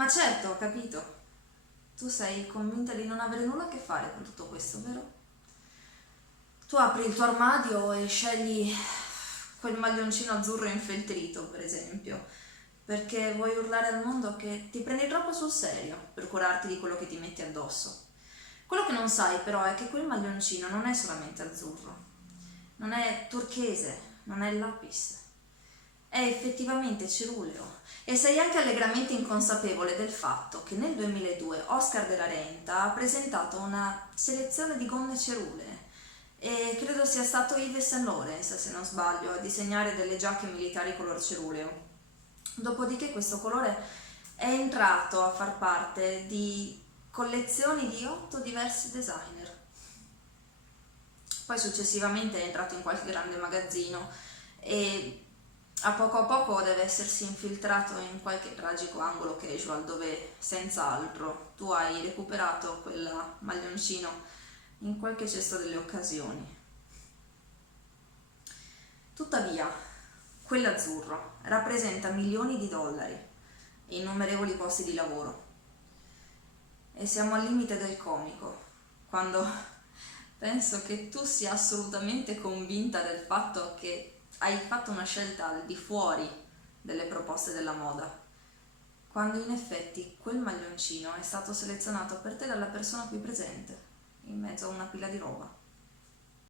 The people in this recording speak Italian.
Ma certo, ho capito. Tu sei convinta di non avere nulla a che fare con tutto questo, vero? Tu apri il tuo armadio e scegli quel maglioncino azzurro infeltrito, per esempio, perché vuoi urlare al mondo che ti prendi troppo sul serio per curarti di quello che ti metti addosso. Quello che non sai però è che quel maglioncino non è solamente azzurro, non è turchese, non è lapis, è effettivamente ceruleo. E sei anche allegramente inconsapevole del fatto che nel 2002 Oscar de la Renta ha presentato una selezione di gonne cerulee e credo sia stato Yves Saint Laurent, se non sbaglio, a disegnare delle giacche militari color ceruleo. Dopodiché questo colore è entrato a far parte di collezioni di 8 diversi designer. Poi successivamente è entrato in qualche grande magazzino e a poco deve essersi infiltrato in qualche tragico angolo casual dove senz'altro tu hai recuperato quel maglioncino in qualche cesto delle occasioni. Tuttavia, quell'azzurro rappresenta milioni di dollari e innumerevoli posti di lavoro. E siamo al limite del comico quando penso che tu sia assolutamente convinta del fatto che hai fatto una scelta al di fuori delle proposte della moda, quando in effetti quel maglioncino è stato selezionato per te dalla persona qui presente, in mezzo a una pila di roba.